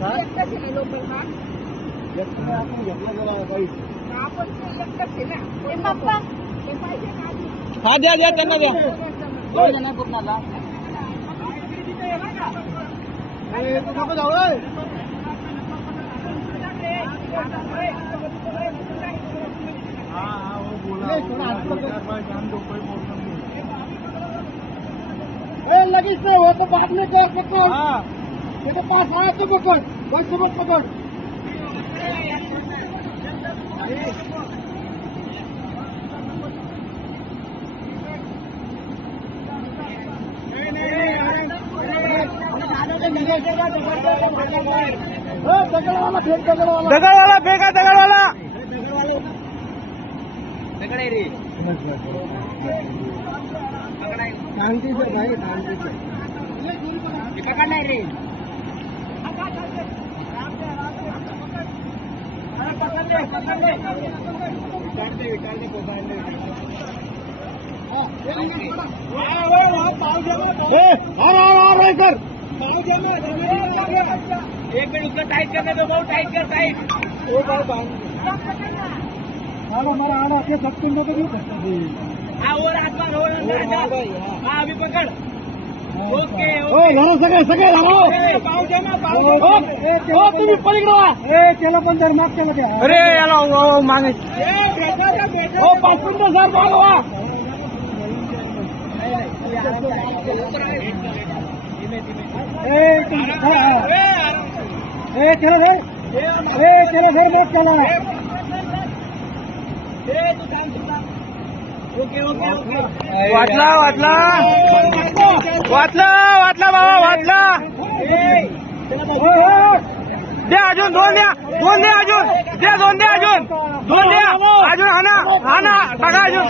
हा आपण घेतला गेला बाई आपण ते एकटाच आहे ना ते पप्पा ते पाहिजे ना आधी. हा द्या द्या त्यांना द्या अरे तू नको जाऊ रे. लगेच नाही हो तो बाद में कर पकड़ मेरे पास आया तो पकड़ वैसे मत पकड़ दगड़वाला फेंक दगड़वाला। दगडवाला फेका दगडवाला। शांति से भाई शांति से ए, आ रहा आ रहा आ रहा इधर। एक मिनिट उसका टाइट करने दो बहुत टाइट कर टाइट आलो हमारा आना के सकते में तो नहीं सकते हाँ और हाथ मार और अंदर आ जा हाँ अभी पकड़ ओके ओ धरो सगळे सगळे धरो पाव दे ना पाव ओ ओ, तुम्ही पलीकडे ए त्याला पण जर माग केलं त्या अरे मागे ओ पाच मिनिटं सर हा, हा. ए त्याला धर વાટલા વાટલા. વાટલા વાટલા બાબા વાટલા. દે અજુન ધોન દે ધોન દે અજુન દે ધોન દે અજુન ધોન દે અજુન આના આના ટકા અજુન